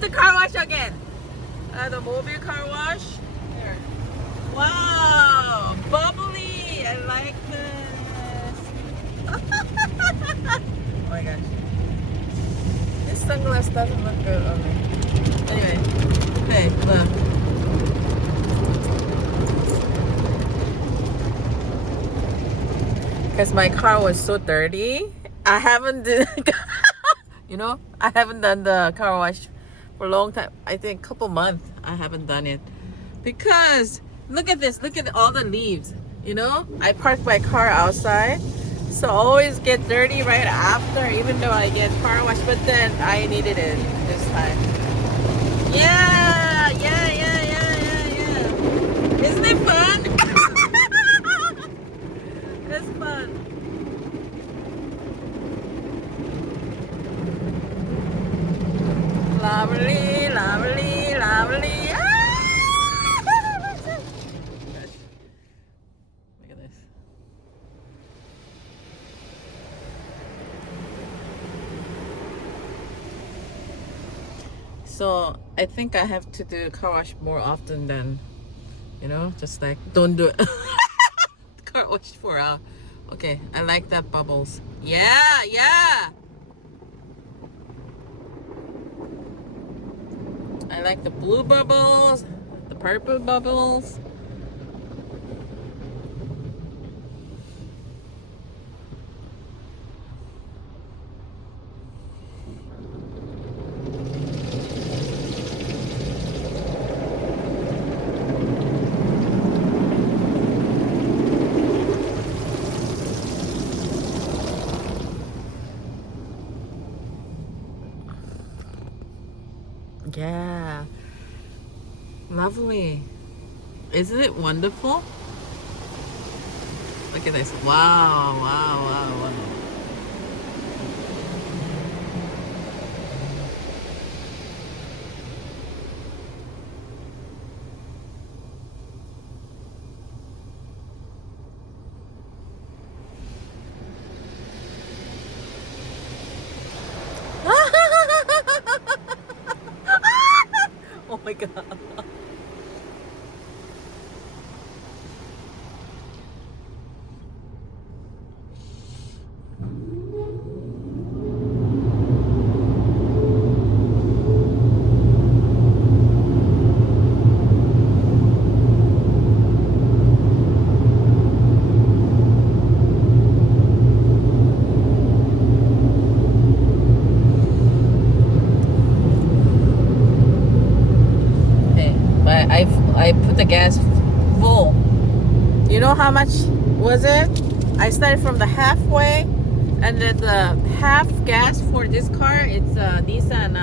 the car wash again. The Mobil car wash. Here. Wow, bubbly. I like this. Oh my gosh. This sunglass doesn't look good on me. Anyway, hey, look. Because my car was so dirty. I haven't you know, I haven't done the car wash for a long time. I think a couple months I haven't done it. Because look at this, look at all the leaves. You know, I park my car outside. So I always get dirty right after, even though I get car wash, but then I needed it this time. Yeah, yeah, yeah, yeah, yeah, yeah. Isn't it fun? It's fun. Lovely, lovely, lovely. Ah! Look at this. So I think I have to do car wash more often than, you know, just like don't do it. Car wash for okay, I like that bubbles. Yeah, yeah. I like the blue bubbles, the purple bubbles. Yeah, lovely. Isn't it wonderful? Look at this. Wow, wow, wow, wow. Oh my god. I put the gas full. You know how much was it? I started from the halfway, and then the half gas for this car, it's a Nissan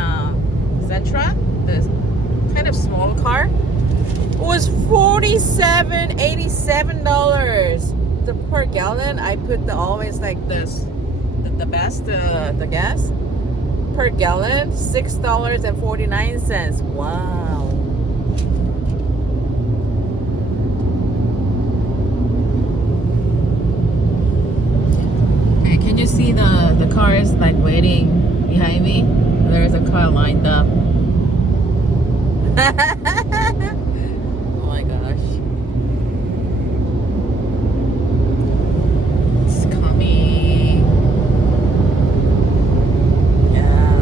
Sentra, this kind of small car, was $47.87 per gallon. I put the always like this, the best the gas per gallon, $6.49. Wow. Can you see the cars like waiting behind me? There's a car lined up. Oh my gosh. It's coming. Yeah.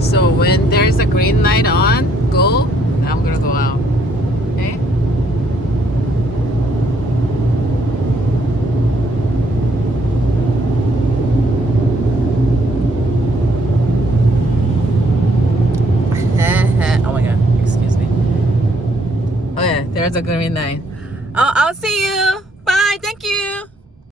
So when there's a green light on, go. I'm gonna go out. Okay? Oh my god, excuse me. Oh yeah, there's a green light. I'll see you. Bye, thank you.